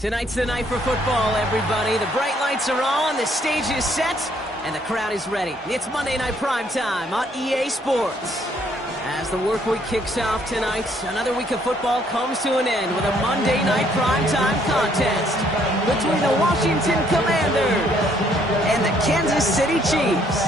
Tonight's the night for football, everybody. The bright lights are on, the stage is set, and the crowd is ready. It's Monday Night Primetime on EA Sports. As the work week kicks off tonight, another week of football comes to an end with a Monday Night Primetime contest between the Washington Commanders and the Kansas City Chiefs.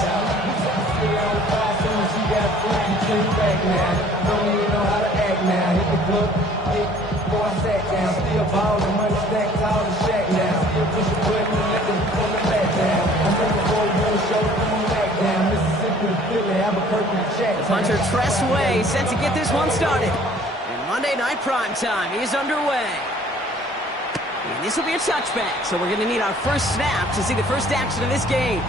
The punter Tress Way set to get this one started. And Monday Night Primetime is underway. And this will be a touchback, so we're going to need our first snap to see the first action of this game.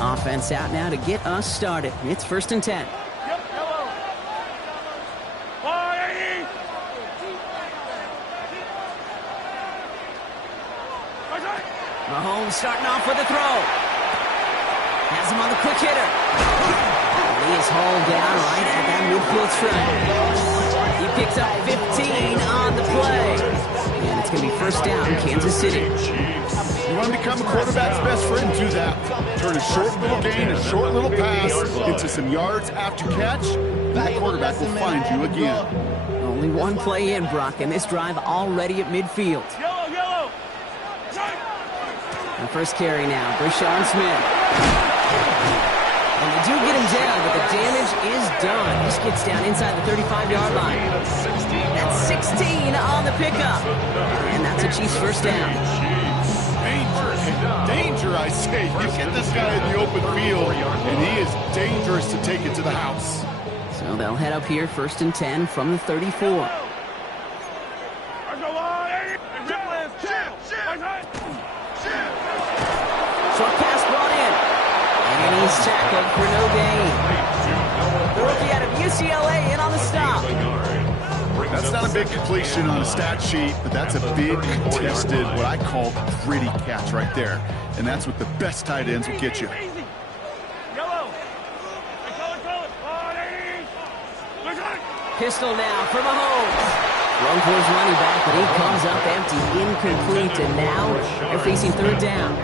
Offense out now to get us started. It's 1st and 10. Mahomes starting off with a throw. Has him on the quick hitter. He is hauled down right at that midfield stripe. He picks up 15 on the play. And it's going to be 1st down, Kansas City. You want to become a quarterback's best friend? Do that. Turn a short little gain, a short little pass into some yards after catch. That quarterback will find you again. Only one play in, Brock, and this drive already at midfield. The first carry now, Brashon Smith. And they do get him down, but the damage is done. This gets down inside the 35-yard line. That's 16 on the pickup. And that's a Chiefs 1st down. Danger, I say. You get this guy in the open field, and he is dangerous to take it to the house. So they'll head up here, 1st and 10 from the 34. Short pass brought in. And he's tackled for no gain. The rookie out of UCLA in on the stop. That's not a big completion on a stat sheet, but that's a big contested, what I call gritty catch right there. And that's what the best tight ends will get you. Pistol now for Mahomes. Thrown towards running back, but he comes up empty, incomplete, and now they're facing 3rd down.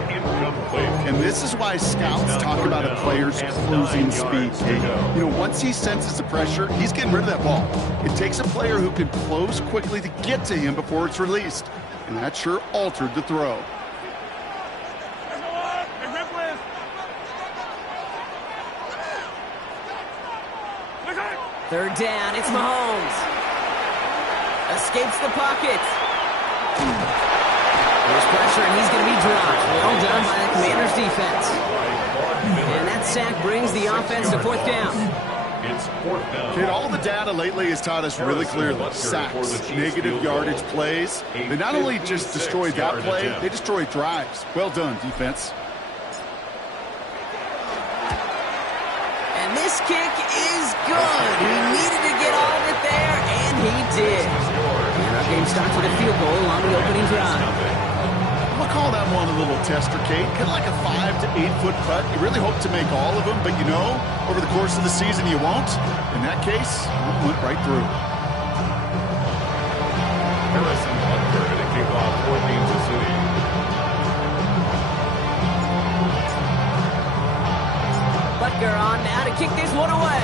And this is why scouts talk about a player's cruising speed. You know, once he senses the pressure, he's getting rid of that ball. It takes a player who can close quickly to get to him before it's released. And that sure altered the throw. Third down, it's Mahomes. Escapes the pocket. There's pressure, and he's going to be dropped. Well done by the Commanders' defense. And that sack brings the offense to 4th down. Kid, all the data lately has taught us really clearly. Sacks, negative yardage plays. They not only just destroyed that play, they destroyed drives. Well done, defense. And this kick is good. He needed to get all of it there, and he did. And our game starts with a field goal on the opening drive. I'll call that one a little tester, Kate. Kind of like a 5 to 8 foot putt. You really hope to make all of them, but you know, over the course of the season, you won't. In that case, it went right through. Harrison Butker to kick off for Kansas City. Butker on now to kick this one away.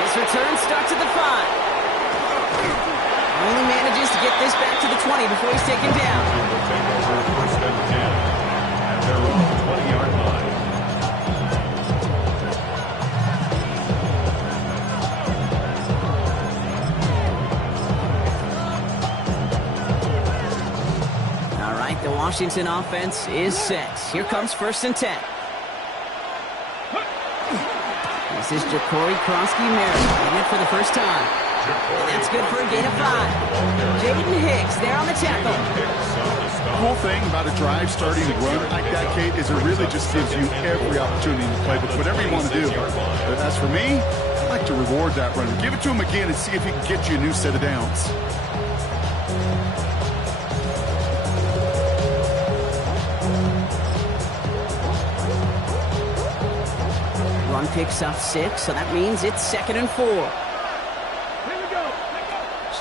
This return starts at the 5. Only manages to get this back to the 20 before he's taken down. Will take over 1st and 10 at their own 20-yard line. All right, the Washington offense is set. Here comes 1st and 10. This is Ja'Cory Krosky-Merritt in it for the first time. And that's good for a gain of 5. Jaden Hicks there on the tackle. Cool thing about a drive starting to run like that, Kate, is it really just gives you every opportunity to play with whatever you want to do. But as for me, I like to reward that runner. Give it to him again and see if he can get you a new set of downs. Run picks up 6, so that means it's 2nd and 4.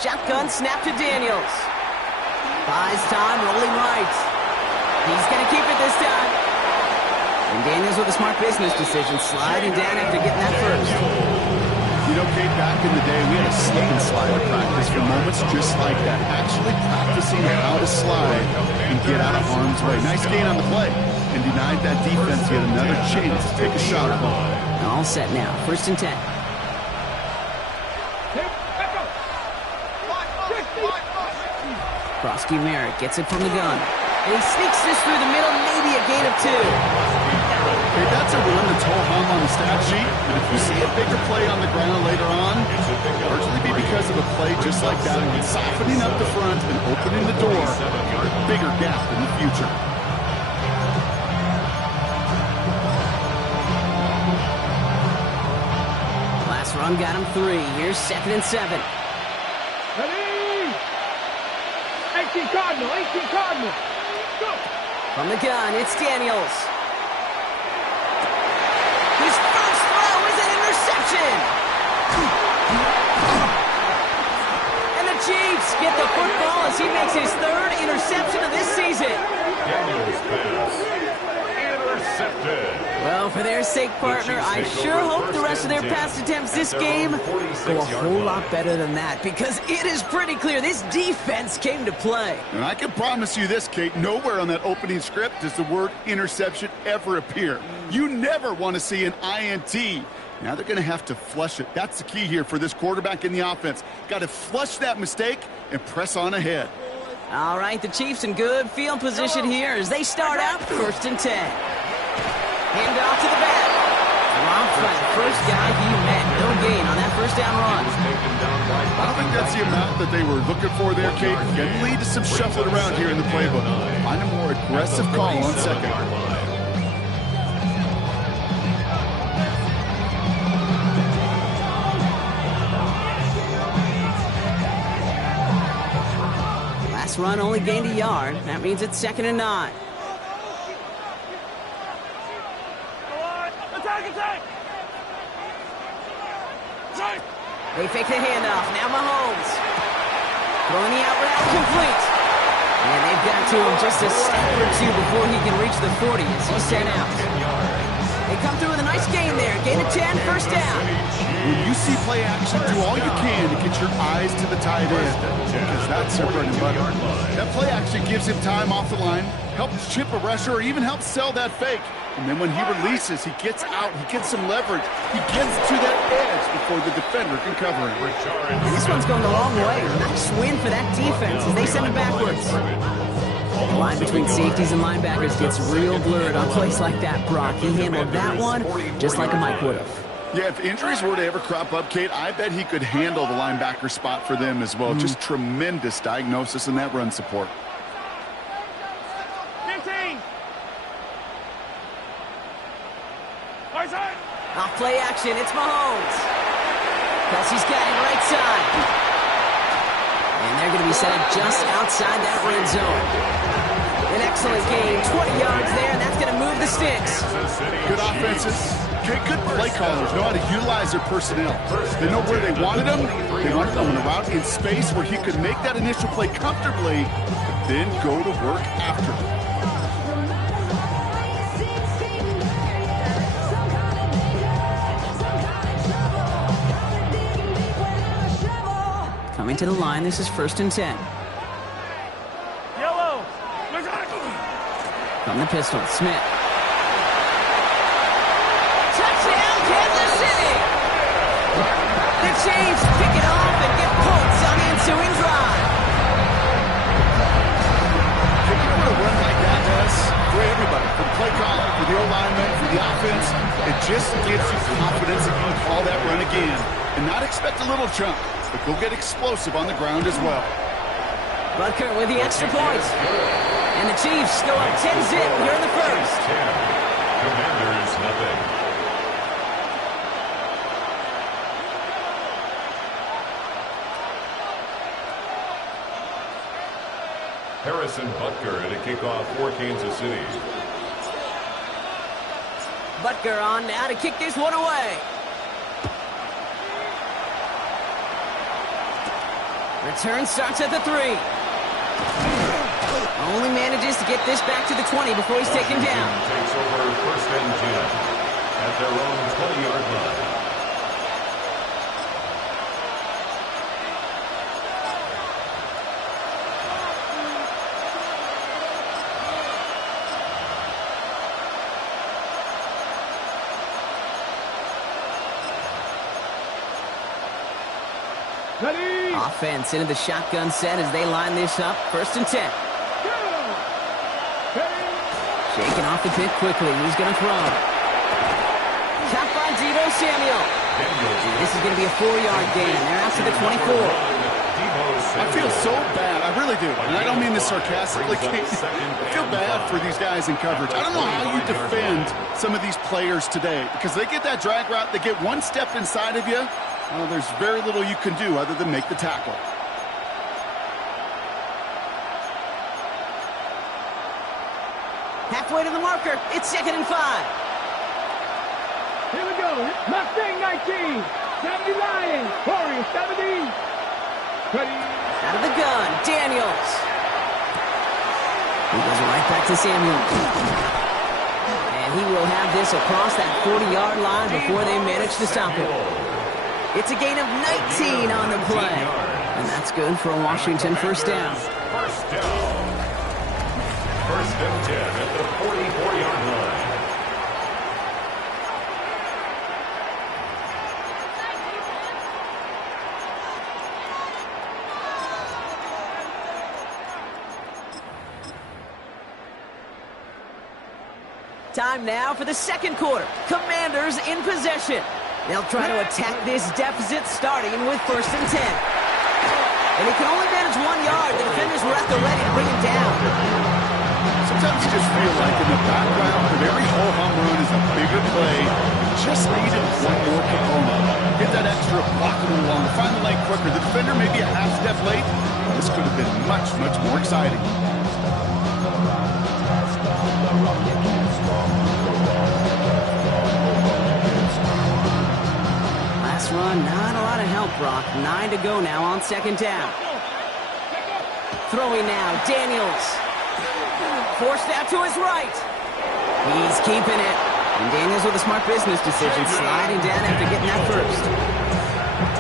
Shotgun snap to Daniels. Buys time, rolling right. He's going to keep it this time. And Daniels with a smart business decision, sliding down after getting that first. You know, Kate, back in the day, we had a slip and slide to practice for moments just like that. Actually practicing how to slide and get out of harm's way. Nice gain on the play. And denied that defense yet another chance to take a shot at ball. All set now, 1st and 10. Brosky Merritt gets it from the gun. And he sneaks this through the middle, maybe a gain of 2. Hey, that's a run that's ho-hum on the stat sheet. But if you see a bigger play on the ground later on, it'll largely be because of a play just like that one, softening up the front and opening the door for a bigger gap in the future. Last run got him 3. Here's 2nd and 7. Ready? 18 Cardinal, 18 Cardinal. Go. From the gun, it's Daniels. His first throw is an interception. And the Chiefs get the football as he makes his 3rd interception of this season. Daniels pass. Intercepted. Well, for their sake, partner, I sure hope the rest of their pass attempts this game go a whole lot better than that, because it is pretty clear this defense came to play. And I can promise you this, Kate, nowhere on that opening script does the word interception ever appear. You never want to see an INT. Now they're going to have to flush it. That's the key here for this quarterback in the offense. Got to flush that mistake and press on ahead. All right, the Chiefs in good field position here as they start out 1st and 10. Hand off to the back. Rob Flynn, first guy he met. No gain on that 1st down run. I don't think that's the amount that they were looking for there, Kate. Can lead to some shuffling around here in the playbook. Find a more aggressive call on 2nd. Last run only gained a yard. That means it's 2nd and 9. They fake the handoff. Now Mahomes. Throwing the out route complete. And they've got to him just a step or 2 before he can reach the 40 as he's sent out. They come through with a nice gain there. Gain of 10, 1st down. When you see play action, do all you can to get your eyes to the tight end, because that's their bread and butter. That play action gives him time off the line, helps chip a rusher, or even helps sell that fake. And then when he releases, he gets out, he gets some leverage. He gets to that edge before the defender can cover him. This one's going the wrong way. Nice win for that defense as they send it backwards. The line between safeties and linebackers gets real blurred on plays like that, Brock. He handled that one just like a Mike would have. Yeah, if injuries were to ever crop up, Kate, I bet he could handle the linebacker spot for them as well. Just tremendous diagnosis in that run support. 15. Off play action, it's Mahomes. Kelsey's got it right side. And they're going to be set up just outside that red zone. An excellent gain, 20 yards there, and that's going to move the sticks. Good offenses. Good play callers know how to utilize their personnel. They know where they wanted them. They wanted them on a route in space where he could make that initial play comfortably, but then go to work after. Coming to the line, this is 1st and 10. Yellow. From the pistol, Smith. Touchdown, Kansas City! The Chiefs pick it off and get points on the ensuing drive. You know what a run like that does for everybody, for the play caller, for the O-lineman, for the offense? It just gives you confidence that you can call that run again and not expect a little chunk. but he'll get explosive on the ground as well. Butker with the extra point. And the Chiefs go up 10-0 here in the first. 10. Commanders nothing. Harrison Butker to kick off for Kansas City. Butker on now to kick this one away. Return starts at the 3. Only manages to get this back to the 20 before he's taken down. Takes over first and 10 at their own 20-yard line. Ready. Offense into the shotgun set as they line this up. First and 10. Shaking off the pick quickly. He's going to throw. Caught by Deebo Samuel. This is going to be a 4-yard gain. They're out to the 24. I feel so bad. I really do. And I don't mean this sarcastically. I feel bad for these guys in coverage. I don't know how you defend some of these players today because they get that drag route. They get one step inside of you. Well, there's very little you can do other than make the tackle. Halfway to the marker. It's 2nd and 5. Here we go. Mustang 19. 70 Lions. Warriors 70. Ready. Out of the gun. Daniels. He goes right back to Samuel. And he will have this across that 40-yard line before they manage to stop him. It's a gain of 19 on the play. And that's good for a Washington first down. First down. First and 10 at the 44-yard line. Time now for the second quarter. Commanders in possession. They'll try to attack this deficit starting with first and 10. And he can only manage 1 yard. The defenders were at the ready to bring him down. Sometimes you just feel like in the background of every ho-hum run is a bigger play. Just needed one more component. Get that extra block a little longer. Find the lane quicker. The defender may be a half step late. This could have been much, much more exciting. Last run, not a lot of help, Brock. 9 to go now on second down. Throwing now, Daniels. Forced out to his right. He's keeping it. And Daniels with a smart business decision, sliding down after getting that first.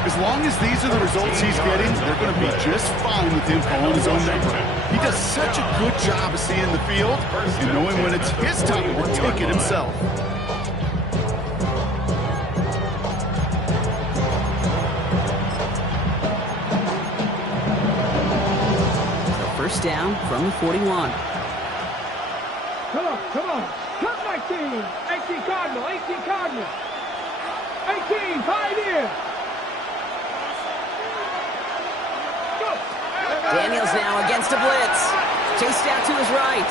As long as these are the results he's getting, they're going to be just fine with him calling his own number. He does such a good job of seeing the field and knowing when it's his time to take it himself. So first down from the 41. Come on, come on. Cut my team. 18 Cardinal, 18 Cardinal. 18 Pioneer. Go. Daniels now against a blitz. Chased out to his right.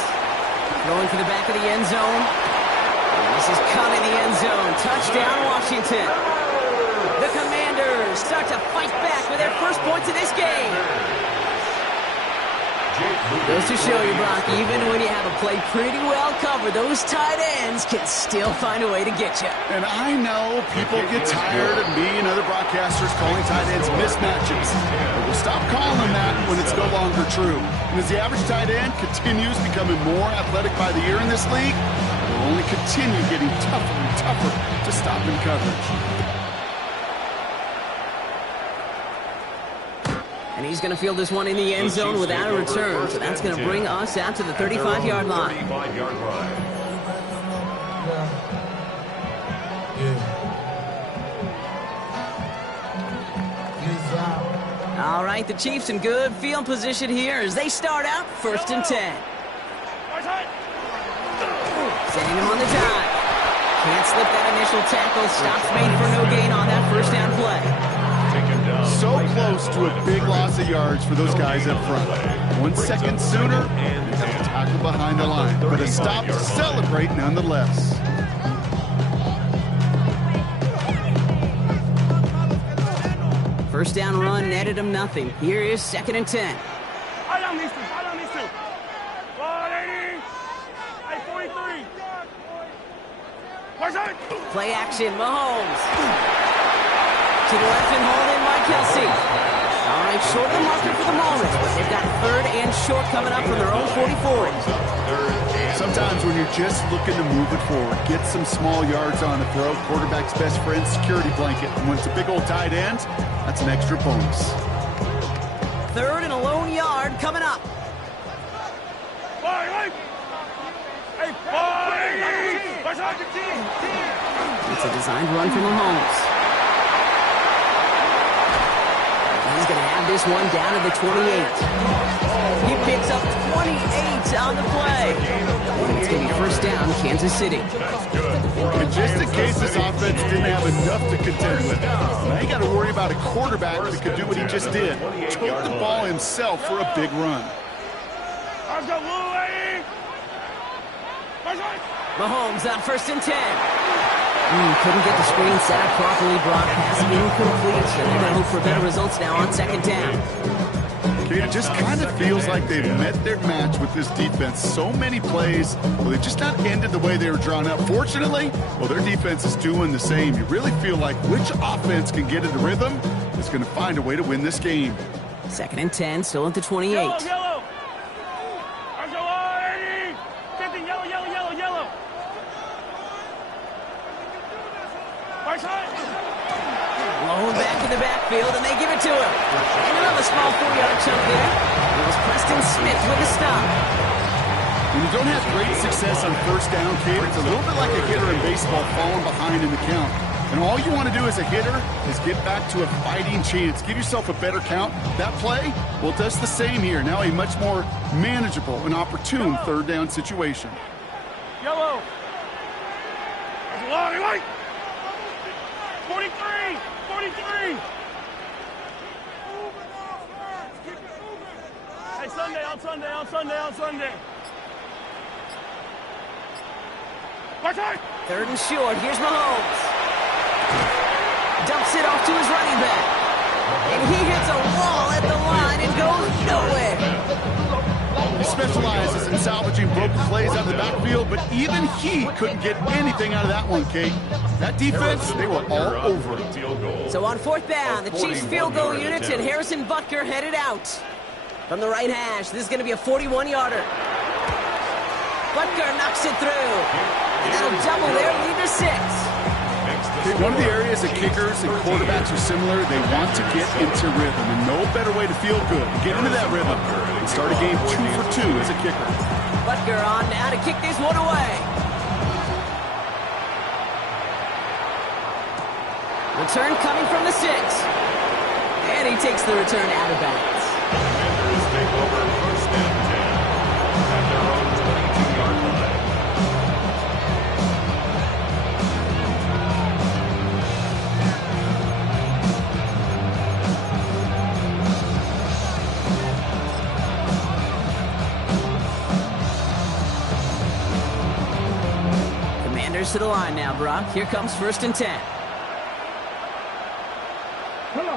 Throwing for the back of the end zone. And this is coming the end zone. Touchdown, Washington. The Commanders start to fight back with their first points of this game. Goes to show you, Brock, even when you have a play pretty well covered, those tight ends can still find a way to get you. And I know people get tired of me and other broadcasters calling tight ends mismatches. But we'll stop calling that when it's no longer true. And as the average tight end continues becoming more athletic by the year in this league, it will only continue getting tougher and tougher to stop in coverage. And he's going to field this one in the end zone without a return. So that's going to bring us out to the 35-yard line. 35-yard line. All right, the Chiefs in good field position here as they start out first and 10. Sending him on the dive. Can't slip that initial tackle. Stops made for no gain on that first down play. So close to a big loss of yards for those guys up front. 1 second sooner, they have a tackle behind the line, but a stop to celebrate nonetheless. First down run netted him nothing. Here is 2nd and 10. Hold on these two. Hold on these two. 180. Hey, 43. Where's that? Play action, Mahomes. To the left and hauled in by Kelsey. All right, short of the marker for the moment, but they've got 3rd and short coming up from their own 44. Sometimes when you're just looking to move it forward, get some small yards on the throw, quarterback's best friend, security blanket. And when it's a big old tight end, that's an extra bonus. 3rd and a lone yard coming up. It's a designed run from Mahomes. He's going to have this one down to the 28. He picks up 28 on the play. It's going to be first down, Kansas City. And just in case this offense didn't have enough to contend with, now you got to worry about a quarterback that could do what he just did. Took the ball himself for a big run. Mahomes on 1st and 10. Couldn't get the screen set up properly. Brock pass incomplete. So they're going to look for better results now on 2nd down. Okay, it just kind of feels like they've met their match with this defense. So many plays, well, they just not ended the way they were drawn up. Fortunately, well, their defense is doing the same. You really feel like which offense can get into rhythm is going to find a way to win this game. 2nd and 10, still at the 28. Yellow. Blown back in the backfield, and they give it to him. And another small 4-yard chunk there. It was Preston Smith with a stop. When you don't have great success on 1st down, Kate, it's a little bit like a hitter in baseball falling behind in the count. And all you want to do as a hitter is get back to a fighting chance. Give yourself a better count. That play, well, it does the same here. Now a much more manageable and opportune 3rd down situation. Yellow. 43. 43. Hey, Sunday. 3rd and short. Here's Mahomes. Dumps it off to his running back. And he hits a wall at the line and goes nowhere. He specializes in salvaging broken plays out of the backfield, but even he couldn't get anything out of that one, Kate. That defense, they were all over it. So on 4th down, the Chiefs field goal unit and Harrison Butker headed out. From the right hash, this is going to be a 41-yarder. Butker knocks it through. And that'll double their lead to 6. One of the areas that kickers and quarterbacks are similar, they want to get into rhythm, and no better way to feel good. Get into that rhythm and start a game 2 for 2 as a kicker. Butker on now to kick this one away. Return coming from the 6. And he takes the return out of bounds. Commanders take over 1st and 10 at their own 22-yard line. To the line now, Brock. Here comes 1st and 10. Come on.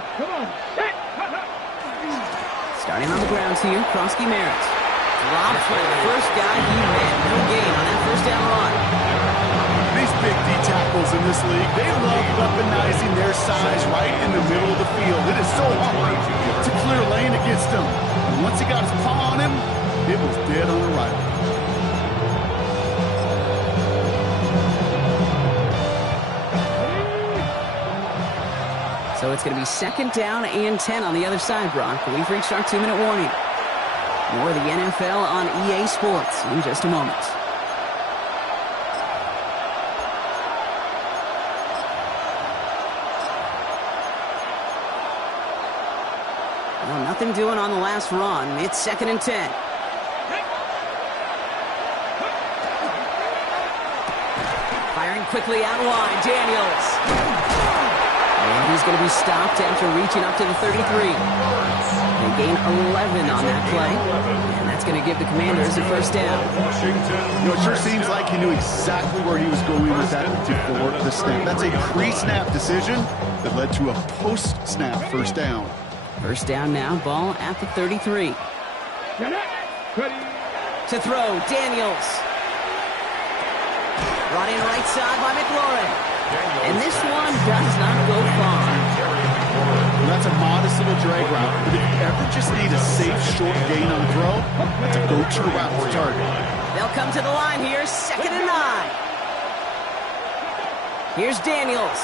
Starting on the ground here, Kronsky Merritt. Drops by the first guy he met. No gain on that 1st down run. These big D tackles in this league, they love weaponizing their size right in the middle of the field. It is so hard to clear lane against him. And once he got his paw on him, it was dead on arrival. So it's going to be 2nd down and 10 on the other side, Brock. We've reached our 2-minute warning. More of the NFL on EA Sports in just a moment. Well, nothing doing on the last run. It's 2nd and 10. Firing quickly out wide, Daniels. And he's going to be stopped after reaching up to the 33. They gain 11 on that play. And that's going to give the Commanders a first down. You know, it sure seems like he knew exactly where he was going with that before the snap. That's a pre-snap decision that led to a post-snap first down. First down now, ball at the 33. To throw, Daniels. Brought in right side by McLaurin. And this one does not go far. Well, that's a modest little drag route. But if you ever just need a safe, short gain on the throw, that's a go-to route for target. They'll come to the line here, 2nd and 9. Here's Daniels.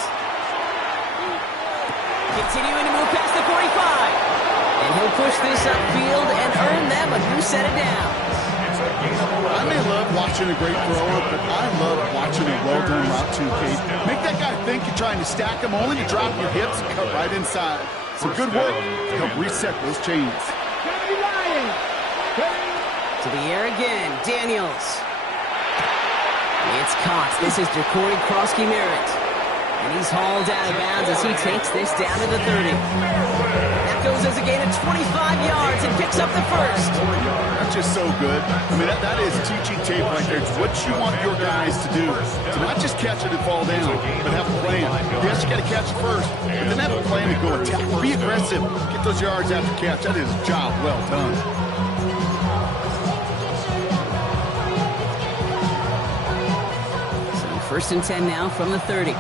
Continuing to move past the 45. And he'll push this upfield and earn them a new set of downs. I may love watching a great thrower, but I love watching a well-done route too, Kate. Make that guy think you're trying to stack him, only to drop your hips and cut right inside. Some good work to help reset those chains. To the air again, Daniels. It's caught. This is Jacory Krosky-Merritt. And he's hauled out of bounds as he takes this down to the 30. That goes as a gain of 25 yards and picks up the first. That's just so good. I mean, that is teaching tape right there. It's what you want your guys to do. To not just catch it and fall down, but have a plan. Yes, you got to catch it first, but then have a plan to go attack. Be aggressive. Get those yards after catch. That is a job well done. So 1st and 10 now from the 30.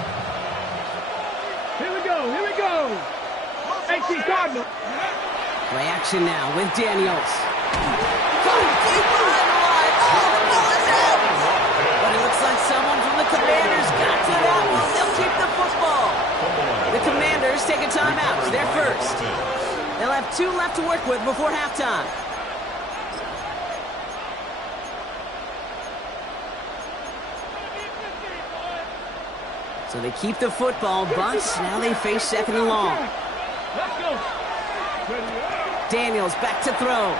Here we go. 18 Cardinal. Play action now with Daniels. Going deep behind the line. Oh, the ball is out! But it looks like someone from the Commanders got to that one. They'll keep the football. The Commanders take a timeout. They're first. They'll have 2 left to work with before halftime. So they keep the football, but now they face 2nd and long. Let's go. Daniels back to throw.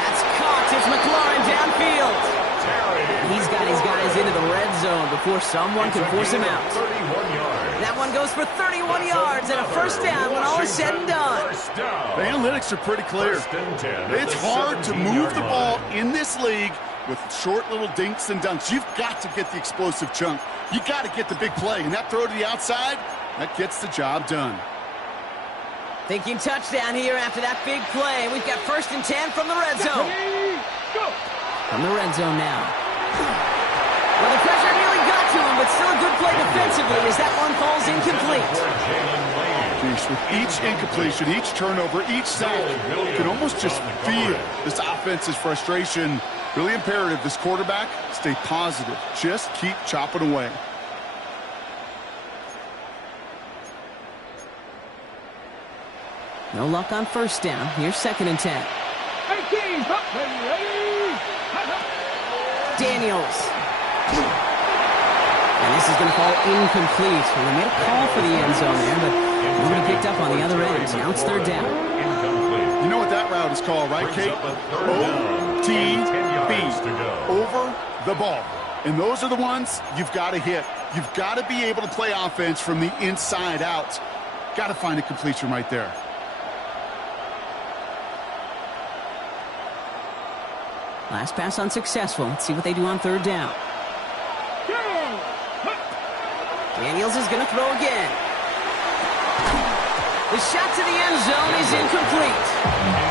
That's caught. It's McLaurin downfield. He's got his guys into the red zone before someone can force him out. That one goes for 31 yards and a first down when all is said and done. The analytics are pretty clear. It's hard to move the ball in this league with short little dinks and dunks. You've got to get the explosive chunk. You got to get the big play. And that throw to the outside, that gets the job done. Thinking touchdown here after that big play. We've got 1st and 10 from the red zone. From the red zone now. Well, the pressure nearly got to him, but still a good play defensively as that one falls incomplete. With each incompletion, each turnover, each sack, you can almost just feel this offense's frustration. Really imperative, this quarterback, stay positive. Just keep chopping away. No luck on first down. Here's 2nd and 10. Daniels. And this is going to fall incomplete. Well, they made a call for the end zone there, but nobody picked up on the other end. Now it's 3rd down. You know what that route is called, right, Kate? OTB. Over the ball. And those are the ones you've got to hit. You've got to be able to play offense from the inside out. Got to find a completion right there. Last pass unsuccessful. Let's see what they do on 3rd down. Daniels is going to throw again. The shot to the end zone is incomplete.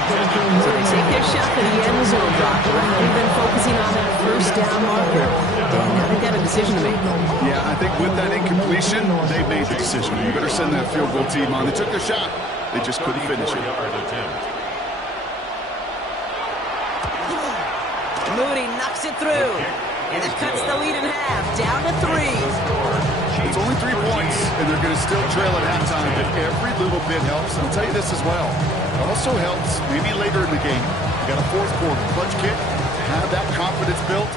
So they take their shot to the end zone drop rather than focusing on that first down marker. And now they've got a decision to make. Yeah, I think with that incompletion, they made the decision. You better send that field goal team on. They took their shot. They just couldn't finish it. Moody knocks it through. And it cuts the lead in half. Down to 3. It's only 3 points, and they're going to still trail at halftime, but every little bit helps. And I'll tell you this as well. It also helps maybe later in the game. You got a 4th quarter clutch kick. To have that confidence built,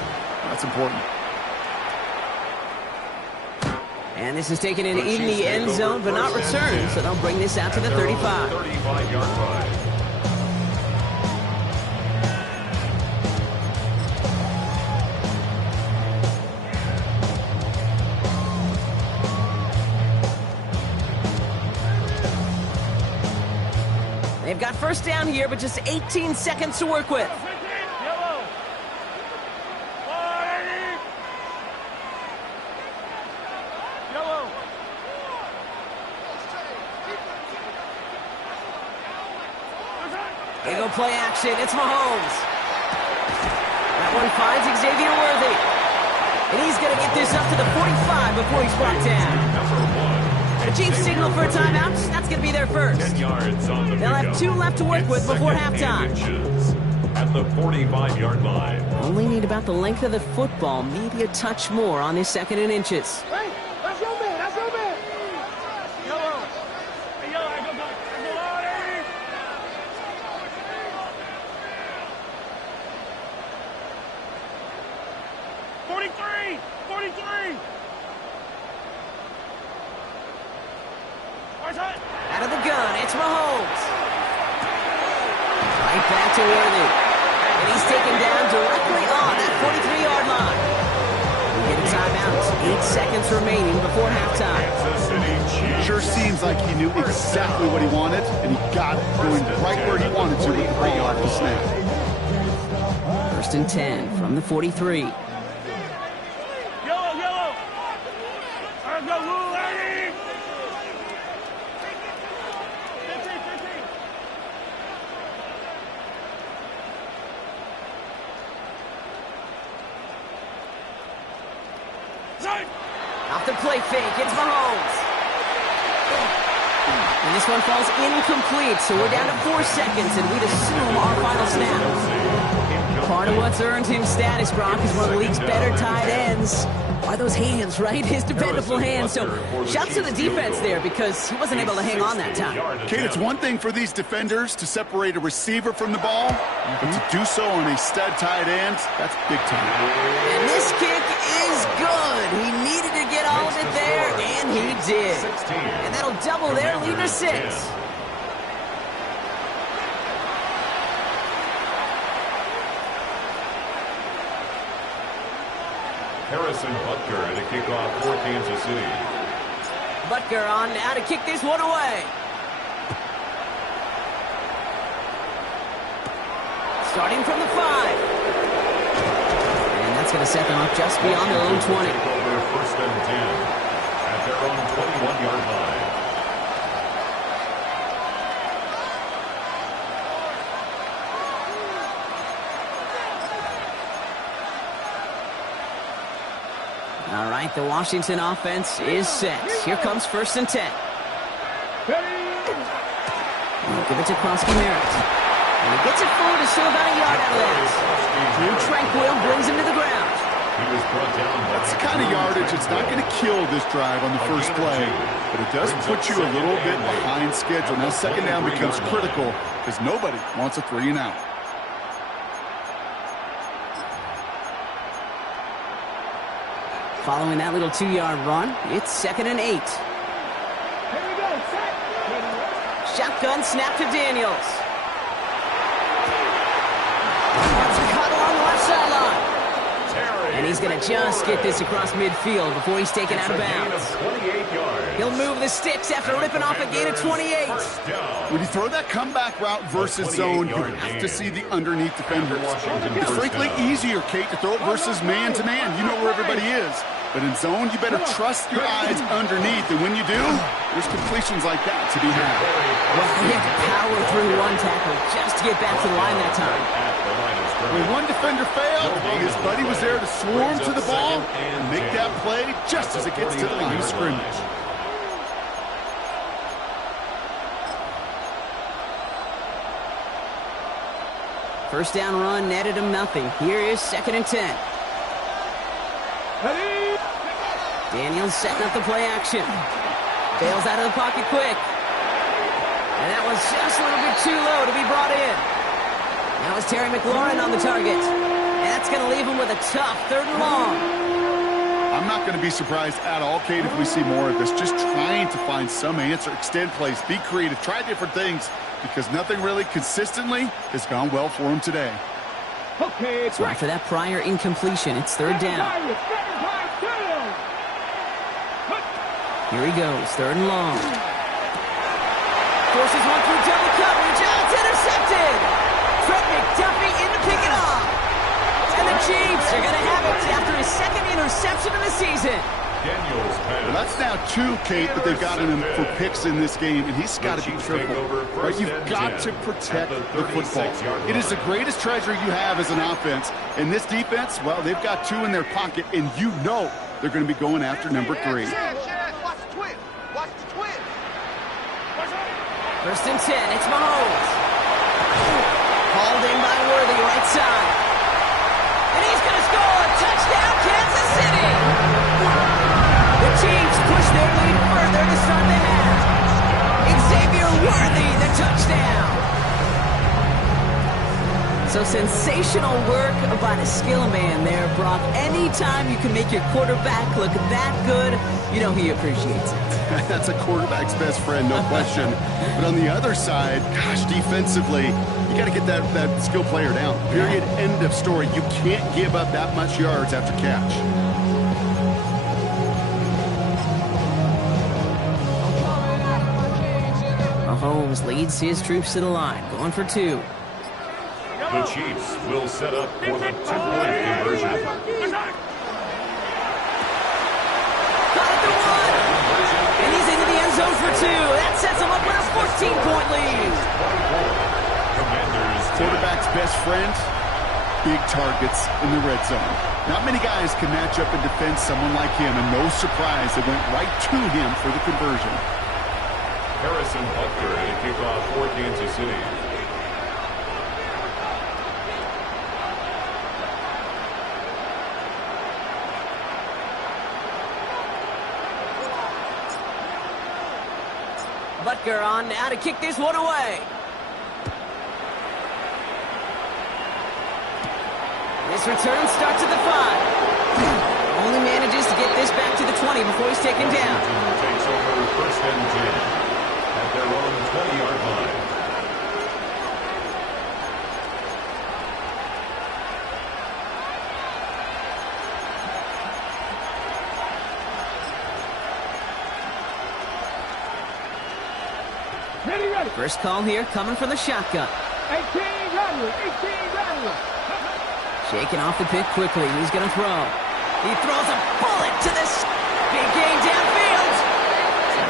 that's important. And this is taken in the end zone, but not returned. So they'll bring this out to the 35. 35-yard line. They've got first down here, but just 18 seconds to work with. They go play action. It's Mahomes. That one finds Xavier Worthy. And he's going to get this up to the 45 before he's brought down. The Chiefs signal for a timeout. That's going to be their first. 10 yards on the They'll have 2 left to work with before halftime. At the 45-yard line. Only need about the length of the football, maybe a touch more on this 2nd and inches. Hey, that's your man. That's your man. Yellow. Hey, yellow. I go back. I go out, Eddie. 43. 43. Out of the gun, it's Mahomes. Right back to Worthy. And he's taken down directly on that 43-yard line. We get a timeout. 8 seconds remaining before halftime. Sure seems like he knew exactly what he wanted, and he got it, going right where he wanted to with the ball off the snap. 1st and 10 from the 43. Yellow. I go, Lou, Eddie. 15. Off the play fake, it's Mahomes. And this one falls incomplete, so we're down to 4 seconds, and we'd assume our final snap. Part of what's earned him status, Gronk, is one of the league's better tight ends. Are those hands, right? His dependable hands. So shouts to the defense there because he wasn't able to hang on that time. Kate, it's one thing for these defenders to separate a receiver from the ball, but to do so on a stud tight end, that's big time. And this kick is good. He needed to get all of it there, and he did. And that'll double their lead to 6. Harrison Butker to kick off for Kansas City. Butker on now to kick this one away. Starting from the 5. And that's going to set them up just beyond their own 20. Over 1st and 10 at their own 21-yard line. All right, the Washington offense is set. Here comes 1st and 10. We'll give it to Krosky Merritt. And he gets it forward to still about a yard out of that. Drew Tranquil brings him to the ground. He was brought down. That's the kind of yardage it's not going to kill this drive on the first play, but it does put you a little bit behind schedule. Now 2nd down becomes critical because nobody wants a 3 and out. Following that little 2-yard run, it's 2nd and 8. Here we go. Set. Shotgun snap to Daniels. That's caught along the left sideline. And he's going to just get this across midfield before he's taken out of bounds. He'll move the sticks after ripping off a gain of 28. When you throw that comeback route versus zone, you have to see the underneath defenders. It's frankly easier, Kate, to throw it versus man-to-man. You know where everybody is. But in zone, you better trust your eyes underneath. And when you do, there's completions like that to be had. Well, he had to power through one tackle just to get back to the line that time. When one defender failed, his buddy was there to swarm to the ball and make that play just as it gets to the line of scrimmage. First down run netted him nothing. Here is 2nd and 10. Daniels setting up the play action. Bails out of the pocket quick. And that was just a little bit too low to be brought in. Now it's Terry McLaurin on the target. And that's going to leave him with a tough 3rd and long. I'm not going to be surprised at all, Kate, if we see more of this. Just trying to find some answer, extend plays, be creative, try different things, because nothing really consistently has gone well for him today. Okay. So after that prior incompletion, it's 3rd down. Here he goes, 3rd and long. Forces one through double coverage. intercepted. Trent McDuffie in to pick it off. And the Chiefs are going to have it after his second interception of the season. Well, that's now 2, Kate, that they've got him for picks in this game, and he's got to be triple. Right? You've got to protect the football. It is the greatest treasure you have as an offense. And this defense, well, they've got 2 in their pocket, and you know they're going to be going after number 3. Watch the twin. Watch the twin. First and 10, it's Mahomes. Hauled in by Worthy, right side. And he's going to score. Touchdown, Kansas City. The Chiefs push their lead further to start the half. Xavier Worthy, the touchdown. So sensational work by the skill man there, Brock. Anytime you can make your quarterback look that good, you know he appreciates it. That's a quarterback's best friend, no question. But on the other side, gosh, defensively, you got to get that skill player down. Period, end of story. You can't give up that much yards after catch. Mahomes leads his troops to the line, going for 2. The Chiefs will set up for the 2-point conversion. Caught at the 1. And he's into the end zone for 2. That sets him up with a 14-point lead. Quarterback's best friend, big targets in the red zone. Not many guys can match up and defend someone like him, and no surprise, they went right to him for the conversion. Harrison Butker at a kickoff for Kansas City. Butker on now to kick this one away. This return starts at the 5. Only manages to get this back to the 20 before he's taken down. Takes over first and 10 at their own 20-yard line. Ready. First call here coming from the shotgun. 18 Rattler. Shaking off the pick quickly. He's going to throw. He throws a bullet to this big gain downfield.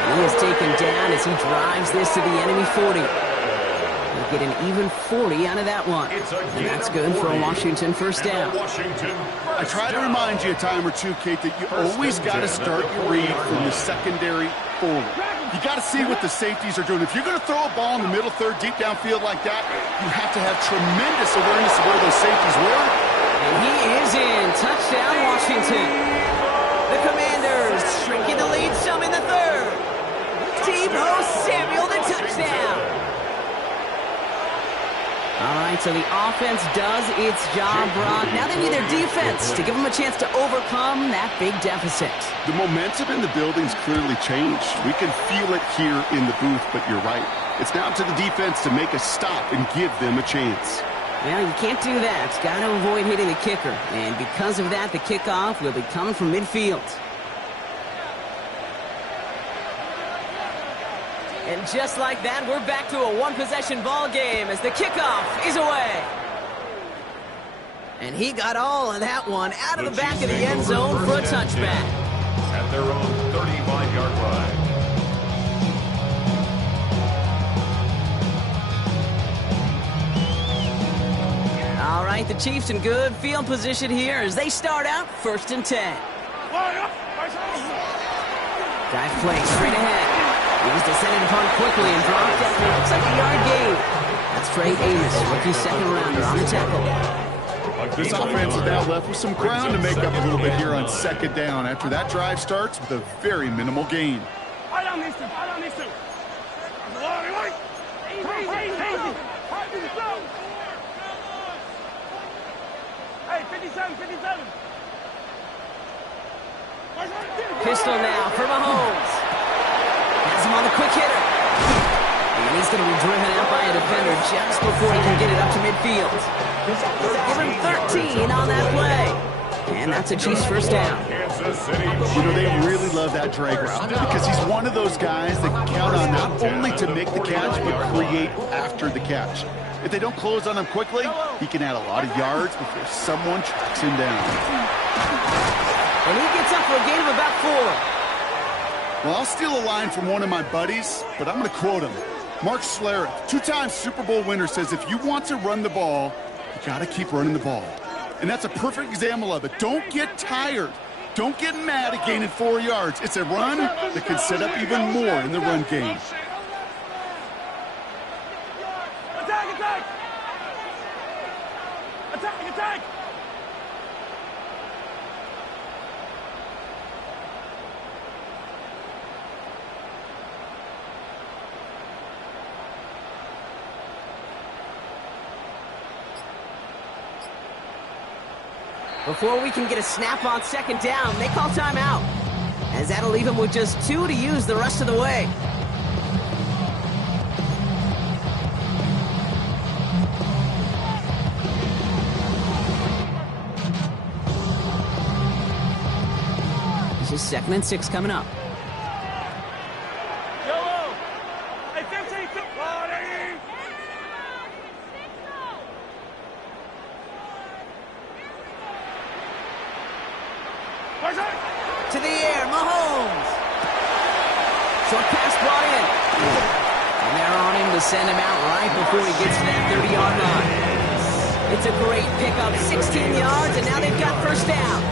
He is taken down as he drives this to the enemy 40. He'll get an even 40 out of that one. And that's good for a Washington first down. I try to remind you a time or two, Kate, that you always got to start your read from the secondary forward. You got to see what the safeties are doing. If you're going to throw a ball in the middle third, deep downfield like that, you have to have tremendous awareness of where those safeties were. And he is in. Touchdown, Washington. The Commanders shrinking the lead some in the third. Deebo Samuel, the touchdown. All right, so the offense does its job, Brock. Now they need their defense to give them a chance to overcome that big deficit. The momentum in the building's clearly changed. We can feel it here in the booth, but you're right. It's down to the defense to make a stop and give them a chance. Well, you can't do that. Got to avoid hitting the kicker. And because of that, the kickoff will be coming from midfield. And just like that, we're back to a one-possession ball game as the kickoff is away. And he got all of that one out of the back of the end zone for a touchback. At their own 35-yard line. All right, the Chiefs in good field position here as they start out first and 10. Dive play straight ahead. He was descended upon quickly and dropped after it looks like a yard gain. That's Trey Amos, rookie second rounder on the tackle. This offense is now left with some ground to make up a little bit here on second down after that drive starts with a very minimal gain. Pistol now for Mahomes. Has him on the quick hitter. And he's going to be driven out by a defender just before he can get it up to midfield. Give him 13 on that play. And that's a Chiefs first down. You know, they really love that drag route because he's one of those guys that count on not only to make the catch, but create after the catch. If they don't close on him quickly, he can add a lot of yards before someone tracks him down. And he gets up for a gain of about 4. Well, I'll steal a line from one of my buddies, but I'm going to quote him. Mark Schlereth, 2-time Super Bowl winner, says if you want to run the ball, you got to keep running the ball. And that's a perfect example of it. Don't get tired. Don't get mad at gaining 4 yards. It's a run that can set up even more in the run game. Attack, attack! Attack, attack! Before we can get a snap on second down, they call timeout, as that'll leave him with just 2 to use the rest of the way. This is 2nd and 6 coming up. Yellow! Hey, 15, 15! To the air, Mahomes. Short pass brought in. And they're on him to send him out right before he gets to that 30-yard line. It's a great pickup, 16 yards, and now they've got first down.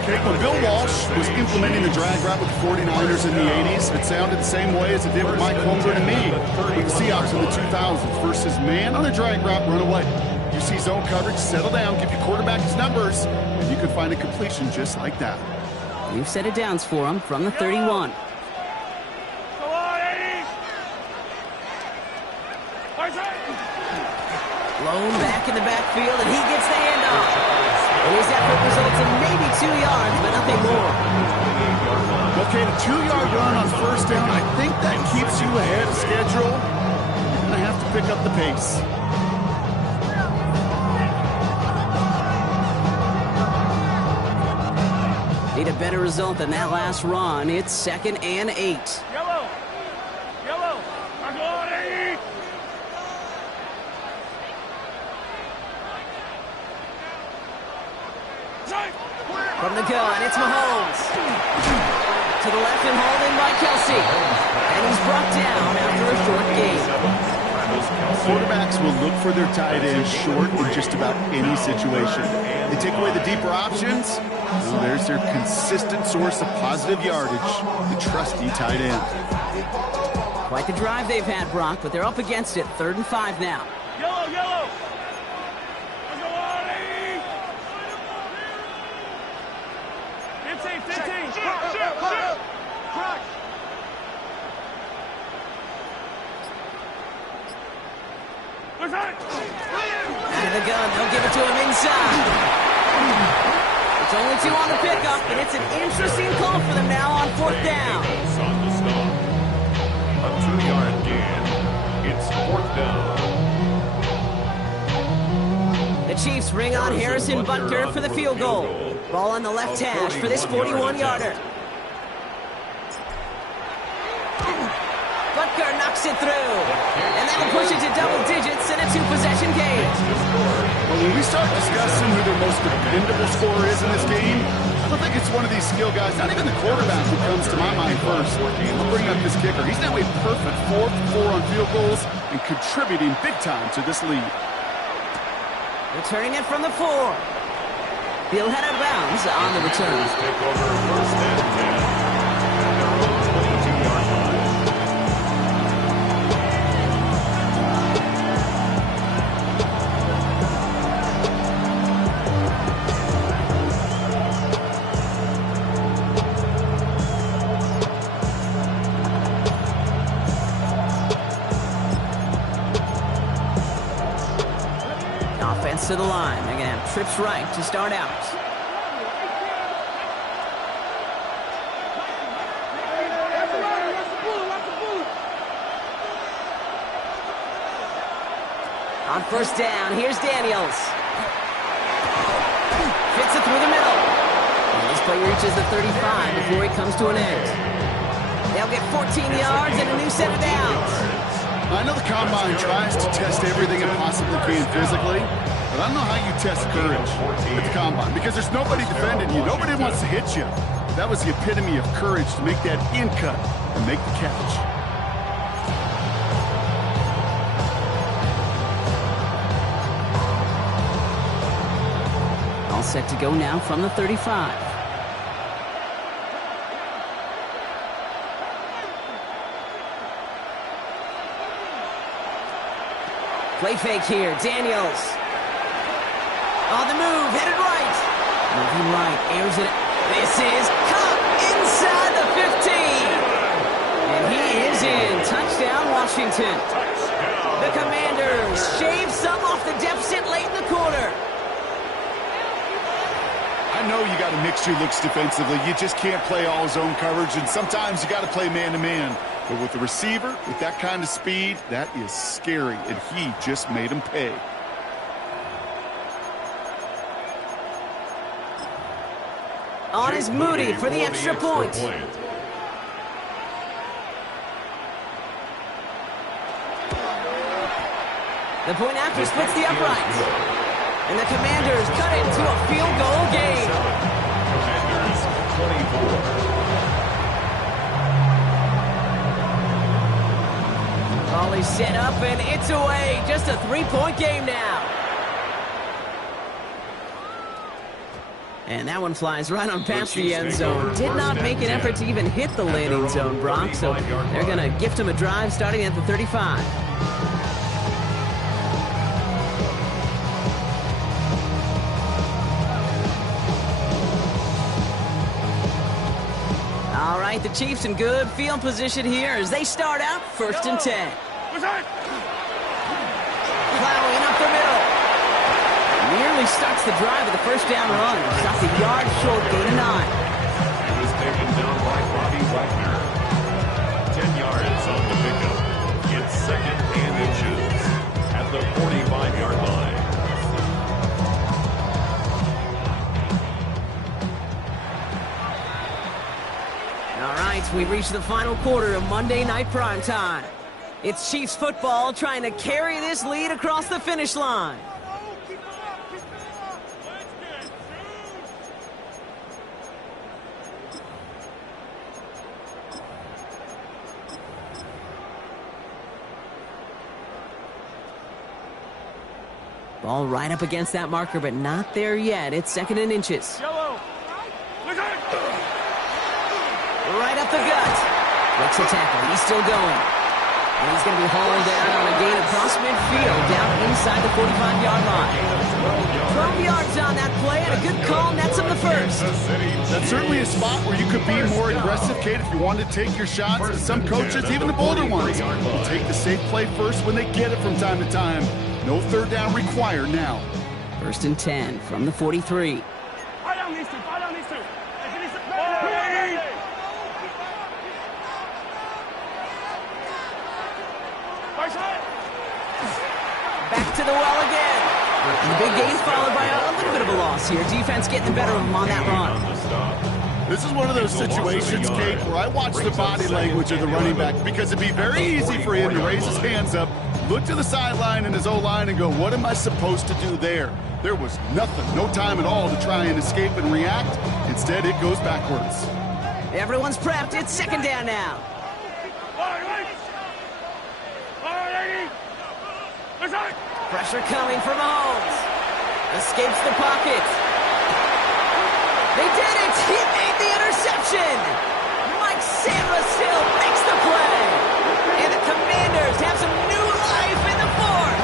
Okay, when Bill Walsh was implementing the drag route with the 49ers in the 80s, it sounded the same way as it did with Mike Holmgren and me with the Seahawks in the 2000s versus man on a drag route, run away. You see zone coverage, settle down, give your quarterback his numbers, and you can find a completion just like that. We've set it downs for him from the 31. Go on, 80! Blown back in the backfield, and he gets the handoff. And his effort results in maybe 2 yards, but nothing more. Okay, the 2-yard run on first down, I think that keeps you ahead of schedule. You're going to have to pick up the pace. Need a better result than that last run. It's 2nd and 8. Yellow! Yellow! Go on, 80! From the gun, it's Mahomes. To the left and hauled in by Kelsey. And he's brought down after a short gain. Quarterbacks will look for their tight end short in just about any situation. They take away the deeper options. Well, there's their consistent source of positive yardage, the trusty tight end. Quite the drive they've had, Brock, but they're up against it. 3rd and 5 now. Yellow, yellow! Go on, 80! 15, 15! Crack! Where's that? Out of the gun, they'll give it to him inside. It's only 2 on the pickup, and it's an interesting call for them now on 4th down. On the stop. A 2-yard gain. It's 4th down. The Chiefs bring on Harrison Butker for the field goal. Ball on the left hash for this 41-yarder. Butker knocks it through. And that'll push it to double digits in a 2-possession game. Well, when we start discussing who their most dependable scorer is in this game, I don't think it's one of these skill guys, not even the quarterback who comes to my mind first. I'll bring up this kicker. He's now a perfect 4 for 4 on field goals and contributing big time to this lead. Returning it from the 4. He'll head out of bounds on the return. Take over 1st and 10. Their own 22-yard line. Offense to the line. They're going to have trips right to start out. On 1st down, here's Daniels. Fits it through the middle. And this play reaches the 35 before he comes to an end. They'll get 14 yards and a new set of downs. I know the Combine tries to test everything it possibly can physically, but I don't know how you test courage at the Combine because there's nobody defending you. Nobody wants to hit you. That was the epitome of courage to make that in cut and make the catch. All set to go now from the 35. Play fake here, Daniels. On the move, headed right. Moving right, airs it. This is caught inside the 15. And he is in. Touchdown, Washington. The Commanders shave some off the deficit late in the quarter. I know you got to mix your looks defensively. You just can't play all zone coverage, and sometimes you got to play man-to-man. But with the receiver, with that kind of speed, that is scary, and he just made him pay. On is Moody for the extra point. The point after splits the uprights. And the Commanders cut it into a field goal game. Commanders 24. Ball is set up and it's away. Just a 3-point game now. And that one flies right on past the end zone. Did not make an effort to even hit the landing zone, Brock. So they're going to gift him a drive starting at the 35. All right, the Chiefs in good field position here as they start out 1st and 10. Plowing up the middle. Nearly starts the drive with a first down run. Stops a yard short, gain of 9. He was taken down by Bobby Wagner. 10 yards on the pickup. It's 2nd and inches at the 45-yard line. All right, we reached the final quarter of Monday Night Primetime. It's Chiefs football trying to carry this lead across the finish line. Ball right up against that marker, but not there yet. It's 2nd and inches. Right up the gut. Breaks the tackle. He's still going. And he's going to be hauled down on a gain across midfield down inside the 45-yard line. 12 yards on that play and a good call nets him the first. That's certainly a spot where you could be more aggressive, Kate, if you wanted to take your shots. And some coaches, even the bolder ones, will take the safe play first when they get it from time to time. No 3rd down required now. 1st and 10 from the 43. Back to the well again. And the big gain followed by a little bit of a loss here. Defense getting the better of him on that run. This is one of those situations, Kate, where I watch the body language of the running back because it'd be very easy for him to raise his hands up, look to the sideline in his O-line and go, what am I supposed to do there? There was nothing, no time at all to try and escape and react. Instead, it goes backwards. Everyone's prepped. It's 2nd down now. Pressure coming from Mahomes. Escapes the pocket. They did it! He made the interception! Mike Samuelson makes the play! And the Commanders have some new life in the 4th!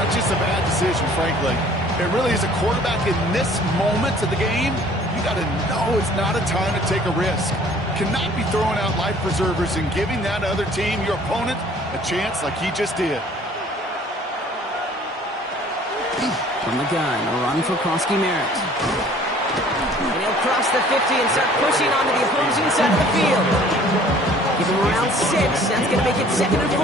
That's just a bad decision, frankly. It really is a quarterback in this moment of the game. You got to know it's not a time to take a risk. Cannot be throwing out life preservers and giving that other team, your opponent, a chance like he just did. From the gun, a run for Krosky Merritt. And he'll cross the 50 and start pushing onto the opposing side of the field. Give him around 6. That's going to make it 2nd and 4.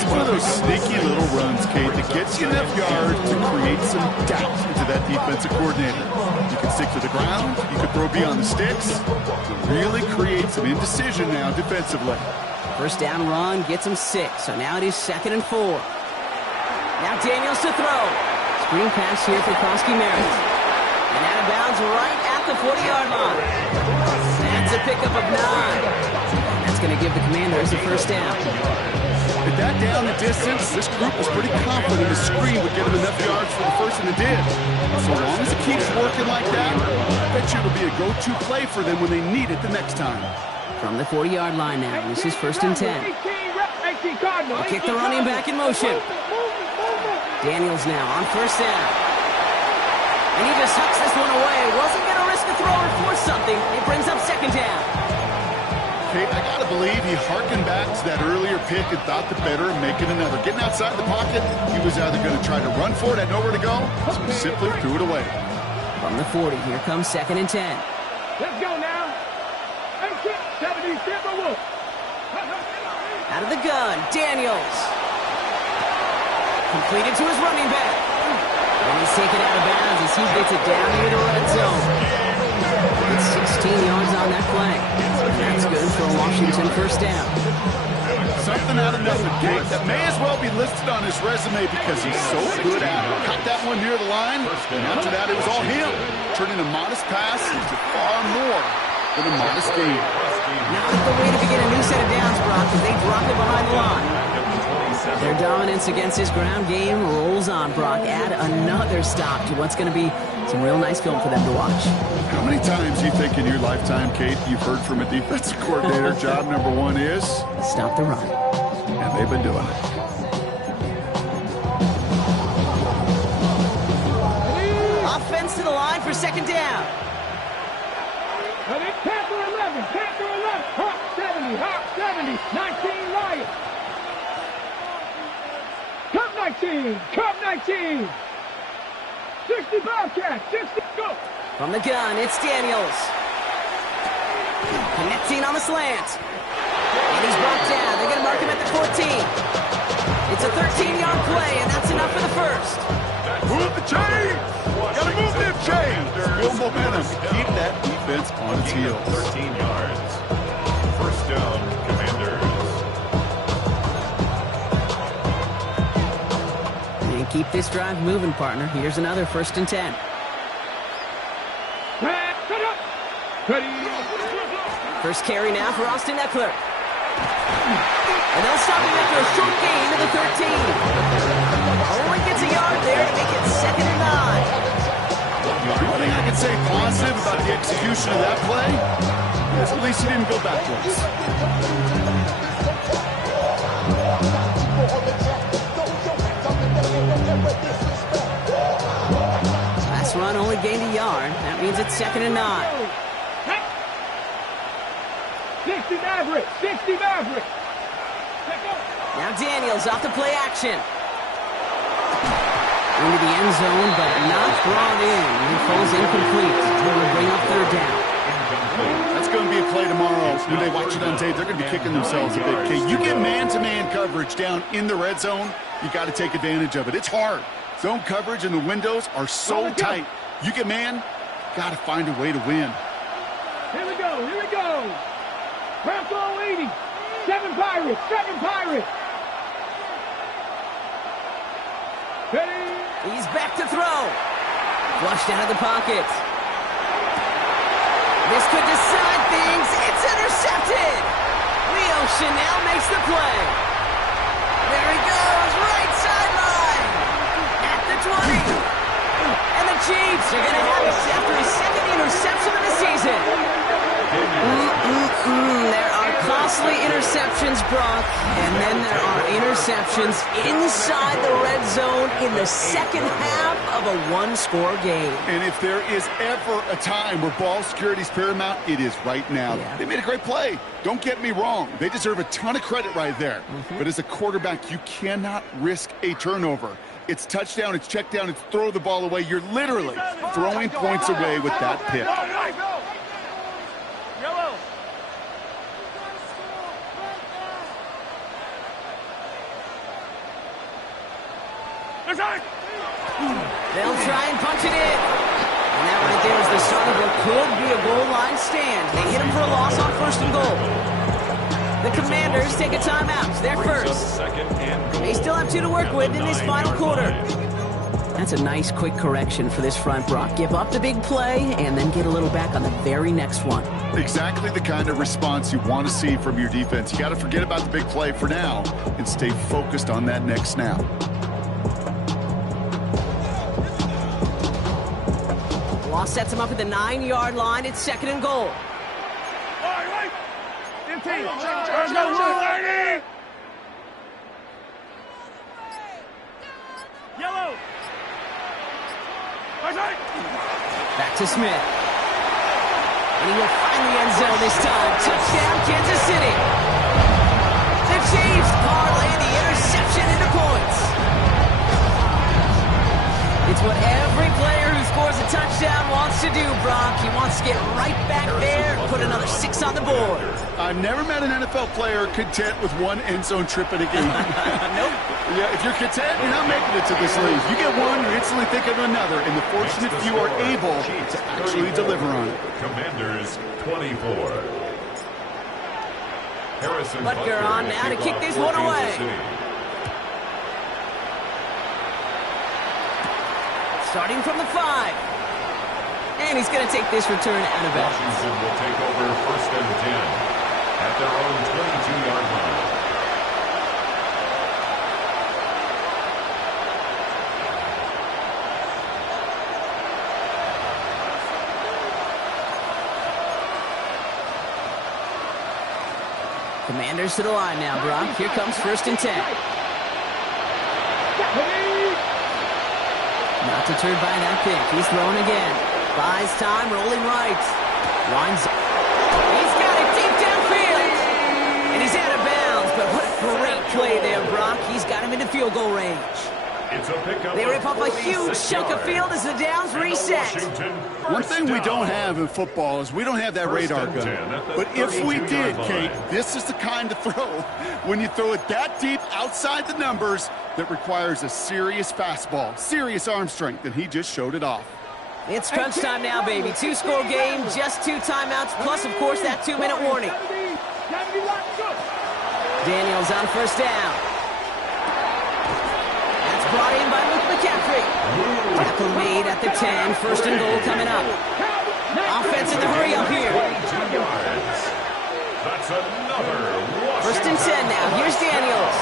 It's one of those sneaky little runs, Kate, that gets you enough yards to create some doubt into that defensive coordinator. You can stick to the ground, you can throw beyond the sticks, to really create some indecision now defensively. First down run gets him 6, so now it is 2nd and 4. Now Daniels to throw. Screen pass here for Krosky-Merritt. And out of bounds right at the 40-yard line. That's a pickup of 9. That's going to give the Commanders a first down. With that down the distance, this group was pretty confident the screen would get him enough yards for the first, and it did. So long as it keeps working like that, I bet you it'll be a go-to play for them when they need it the next time. From the 40-yard line now, this is 1st and 10. They'll kick the running back in motion. Daniels now on 1st down. And he just hucks this one away. Wasn't going to risk a throw or force something. It brings up 2nd down. Kate, I got to believe he harkened back to that earlier pick and thought the better of making another. Getting outside the pocket, he was either going to try to run for it, had nowhere to go, so he simply threw it away. From the 40, here comes 2nd and 10. Let's go now. 70 Silver Wolf. Out of the gun, Daniels. Completed to his running back. And he's taken out of bounds as he gets it down near the red zone. It's 16 yards on that play. That's good for a Washington first down. Something out of nothing, Kate, that may as well be listed on his resume because he's so good at it. Caught that one near the line, and after that it was all him. Turning a modest pass into far more than a modest gain. Not the way to begin a new set of downs, Brock, because they drop it behind the line. Their dominance against his ground game rolls on, Brock. Add another stop to what's going to be some real nice film for them to watch. How many times do you think in your lifetime, Kate, you've heard from a defensive coordinator, job number 1 is? Stop the run. And they've been doing it. Offense to the line for 2nd down. Panther 11, Panther 11, Hawk 70, Hawk 70, 19 Lions. Cup 19, Cup 19. 60 Bobcats, 60, go. From the gun, it's Daniels. Connecting on the slant. And he's brought down. They're going to mark him at the 14. It's a 13-yard play, and that's enough for the first. Move the chain! Gotta move them chains! Build momentum. Keep that defense on its heels. 13 yards. First down, Commanders. And keep this drive moving, partner. Here's another 1st and 10. First carry now for Austin Eckler. And they'll stop him after a short gain to the 13. Only gets a yard there to make it 2nd and 9. One thing I can say positive about the execution of that play is at least he didn't go backwards. Last run only gained a yard. That means it's 2nd and 9. 60 Maverick, 60 Maverick. Now Daniels off the play action. Into the end zone, but not brought in. He falls incomplete. It will bring up 3rd down. That's going to be a play tomorrow. When they watch it on tape, they're going to be kicking themselves a bit. Okay, you get man-to-man coverage down in the red zone, you got to take advantage of it. It's hard. Zone coverage and the windows are so tight. You get man, got to find a way to win. Here we go, here we go. Bronco 80, 7 Pirates, 7 Pirates. Ready? He's back to throw. Flushed out of the pocket. This could decide things. It's intercepted. Leo Chanel makes the play. There he goes, right sideline. At the 20. And the Chiefs are going to have it after his 2nd interception of the season. There are costly interceptions, Brock, and then there are interceptions inside the red zone in the 2nd half of a 1-score game. And if there is ever a time where ball security is paramount, it is right now. Yeah. They made a great play. Don't get me wrong. They deserve a ton of credit right there. But as a quarterback, you cannot risk a turnover. It's touchdown, it's check down, it's throw the ball away. You're literally throwing points away with that pick. They'll try and punch it in. And that right there is the start of what could be a goal line stand. They hit him for a loss on 1st and goal. The Commanders take a timeout. They're first. They still have 2 to work with in this final quarter. That's a nice quick correction for this front, Brock. Give up the big play and then get a little back on the very next one. Exactly the kind of response you want to see from your defense. You got to forget about the big play for now and stay focused on that next snap. Loss sets him up at the 9-yard line. It's 2nd and goal. Yellow. Back to Smith. And he will find the end zone this time. Touchdown, Kansas City. The Chiefs parlay the interception into points. It's what every player who scores a touchdown wants to do, Brock. He wants to get right back there and put another 6 on the board. I've never met an NFL player content with one end zone trip in a game. Nope. Yeah, if you're content, you're not making it to this league. You get one, you instantly think of another, and the fortunate few are able to actually deliver on it. Commanders 24. Harrison Butker on now to kick this one away. Starting from the 5. And he's going to take this return out of bounds. Washington will take over 1st and 10 at their own 22-yard line. Commanders to the line now, Brock. Here comes 1st and 10. Not deterred by that pick. He's throwing again. Buys time, rolling right. Winds up. He's got it deep downfield. And he's out of bounds, but what a great play there, Brock. He's got him into field goal range. It's a pickup. They rip up a huge chunk of field as the downs reset. One thing we don't have in football is we don't have that radar gun. But if we did, Kate, this is the kind of throw, when you throw it that deep outside the numbers, that requires a serious fastball, serious arm strength, and he just showed it off. It's crunch time now, baby. 2-score game, just 2 timeouts, plus, of course, that 2-minute warning. Daniels on 1st down. That's brought in by Luke McCaffrey. Tackle made at the 10. 1st and goal coming up. Offense in the hurry up here. That's another 1st and 10 now. Here's Daniels.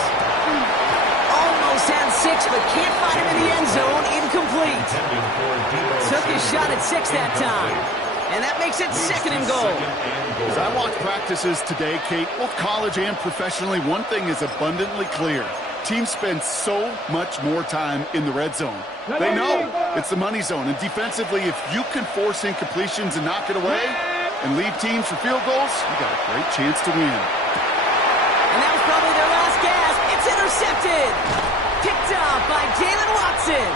Almost had 6, but can't find him in the end zone. Incomplete. Took his shot at 6 that time. And that makes it 2nd and goal. As I watch practices today, Kate, both college and professionally, one thing is abundantly clear. Teams spend so much more time in the red zone. They know it's the money zone. And defensively, if you can force incompletions and knock it away and lead teams for field goals, you got a great chance to win. And that was probably their last gasp. It's intercepted. Picked up by Jalen Watson.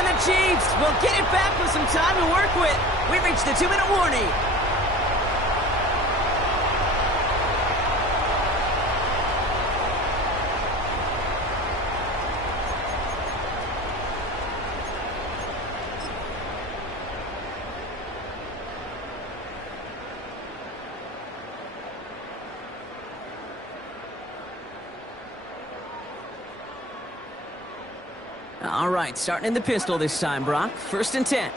And the Chiefs will get it back with some time to work with. We reached the 2-minute warning. All right, starting in the pistol this time, Brock. 1st and 10.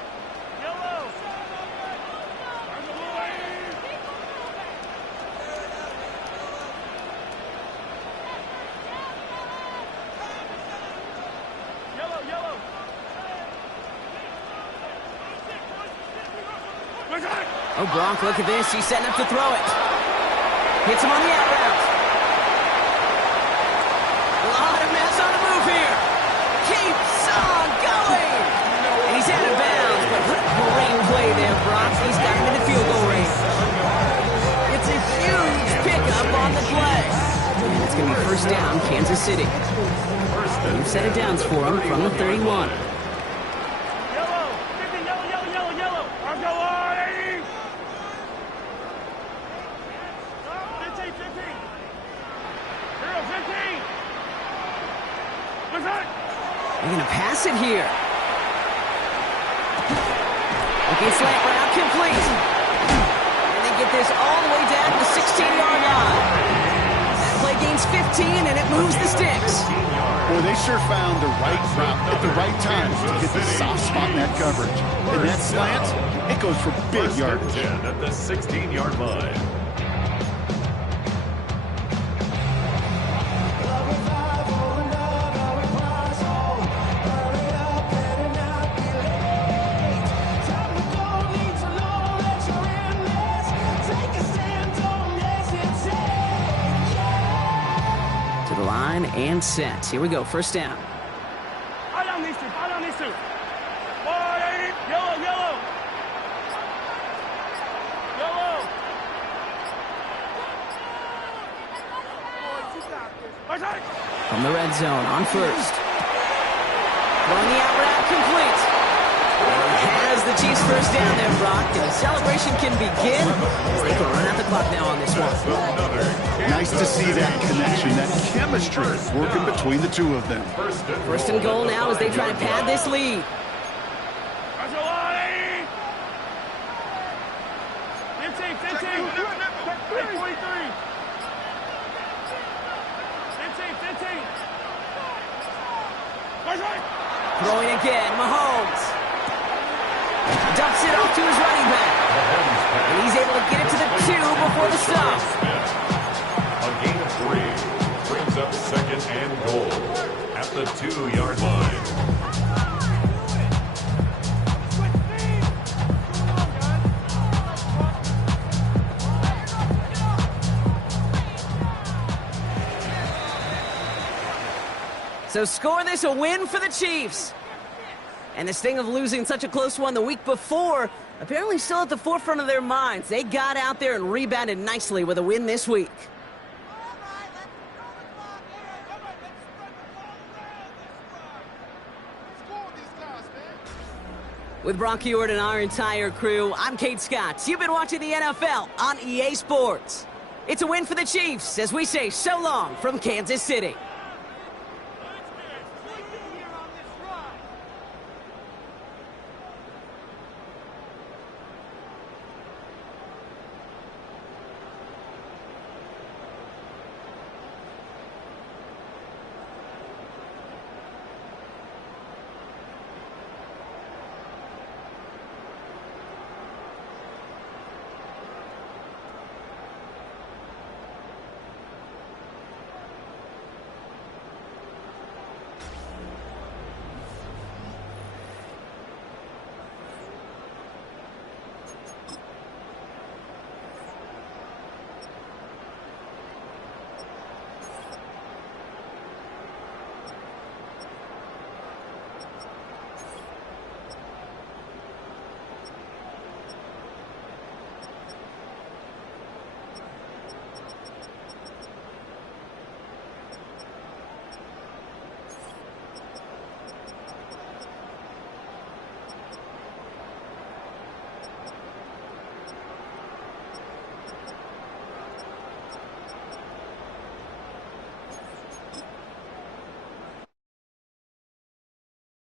Oh, Gronk, look at this. He's setting up to throw it. Hits him on the out route. A lot of mess on the move here. Keeps on going. And he's out of bounds, but what a great play there, Brock. He's got him in the field goal range. It's a huge pickup on the play. And it's going to be 1st down, Kansas City. New set of downs for him from the 31. They're going to pass it here. Looking slant route complete. And they get this all the way down to the 16-yard line. That play gains 15, and it moves the sticks. Boy, they sure found the right route at the right time to hit the soft spot in that coverage. And that slant, it goes for big yardage. 10 at the 16-yard line. To the line and set. Here we go, first down. Out on these two. Out on these two. Boy, yellow, yellow. Yellow. From the red zone on first. Throwing the out route complete. Has the Chiefs first down there, Brock. And the celebration can begin as they can run out the clock now on this one. Nice to see that connection, that chemistry working between the two of them. First and goal now as they try to pad this lead. 15, 15. 43. 15. Throwing again, Mahomes. Dumps it off to his running back. And he's able to get it to the 2 before the stop. A gain of 3 brings up second and goal at the 2-yard line. So score this a win for the Chiefs. And the sting of losing such a close one the week before, apparently still at the forefront of their minds. They got out there and rebounded nicely with a win this week. With Brock Ewart and our entire crew, I'm Kate Scott. You've been watching the NFL on EA Sports. It's a win for the Chiefs as we say so long from Kansas City.